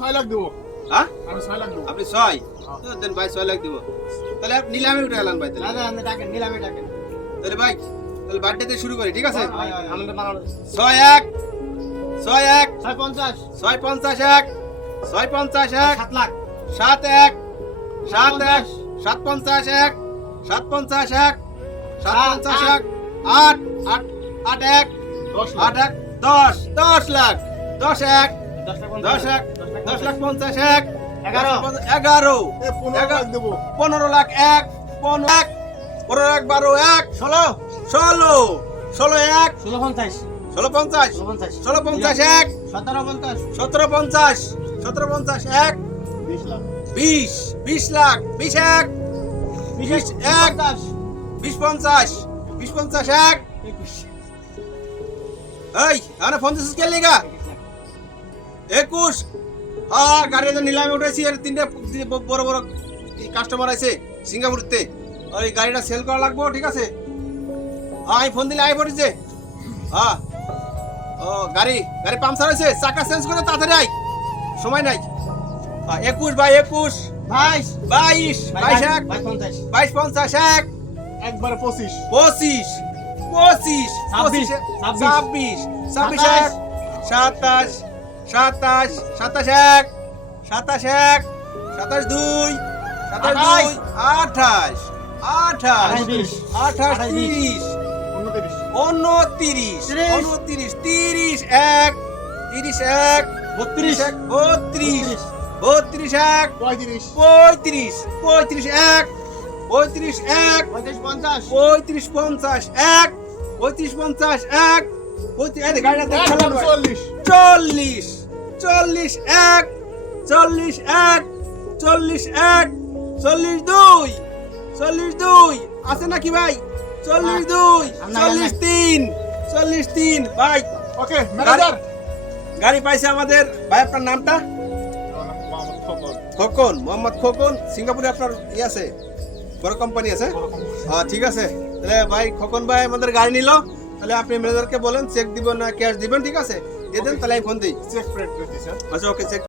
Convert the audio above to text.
6 লাখ দেব। হ্যাঁ আমি 6 লাখ দেব। আপনি 6 তো দেন ভাই 6 লাখ দিব তাহলে আপনি নিলামে উঠে গেলেন ভাই না তাহলে না আপনি ডাকেন নিলামে ডাকেন তাহলে ভাই তাহলে বার্থডে থেকে শুরু করি ঠিক আছে আমাদের বানানো 61 61 650 651 651 7 লাখ 71 71 751 751 751 8 8 81 10 লাখ। 8 10 10 লাখ 10 1 10 লাখ 10 লাখ 50 1 11 11 এ 15 লাখ দেব। 15 লাখ 1 15 লাখ 12 1 16 16 16 1 16 50 16 50 50 16 50 1 17 50 17 50 17 50 1 20 লাখ। 20 20 লাখ 20 1 20 1 20 50 20 50 1 এই আরে ফোন দিছিস কে লেগা 21 হ্যাঁ গাড়িতে নিলামে উঠেছি আর তিনটে বড় বড় কাস্টমার আছে সিঙ্গাপুরতে আর এই গাড়িটা সেল করা লাগবে ঠিক আছে হ্যাঁ আমি ফোন দিলে আই পড়েছে হ্যাঁ ও গাড়ি গাড়ি পাংচার হয়েছে চাকা চেঞ্জ করে তাড়াতাড়ি আই সময় নাই 21 বাই 21 22 22 22 এক 50 22 50 এক একবারে 25। 25 25 26 26 26 এক 27 27 27 এক 27 এক 27 2 27 2 28 28 28 30 29। 29 30 1 30 1 32 32 32 1 35। 35 35 1 35 1 50 50 35 50 1 35 50 1 35 এই গাড়িটা দেখ 40। 40 40 1 40 1 40 1 42 42 আছে নাকি ভাই 42 43 43 ভাই ওকে ম্যানেজার। গাড়ি পাইছে আমাদের ভাই আপনার নামটা মোহাম্মদ খোকন। খোকন মোহাম্মদ খোকন সিঙ্গাপুরে আপনার ই আছে বড় কোম্পানি আছে হ্যাঁ ঠিক আছে তাহলে ভাই খোকন ভাই আমাদের গাড়ি নিল তাহলে আপনি ম্যানেজারকে বলেন চেক দিবেন না ক্যাশ দিবেন ঠিক আছে দিয়ে দেন তাহলে আমি ফোন দিই চেক প্রেট করে দিছেন। আচ্ছা ওকে চেক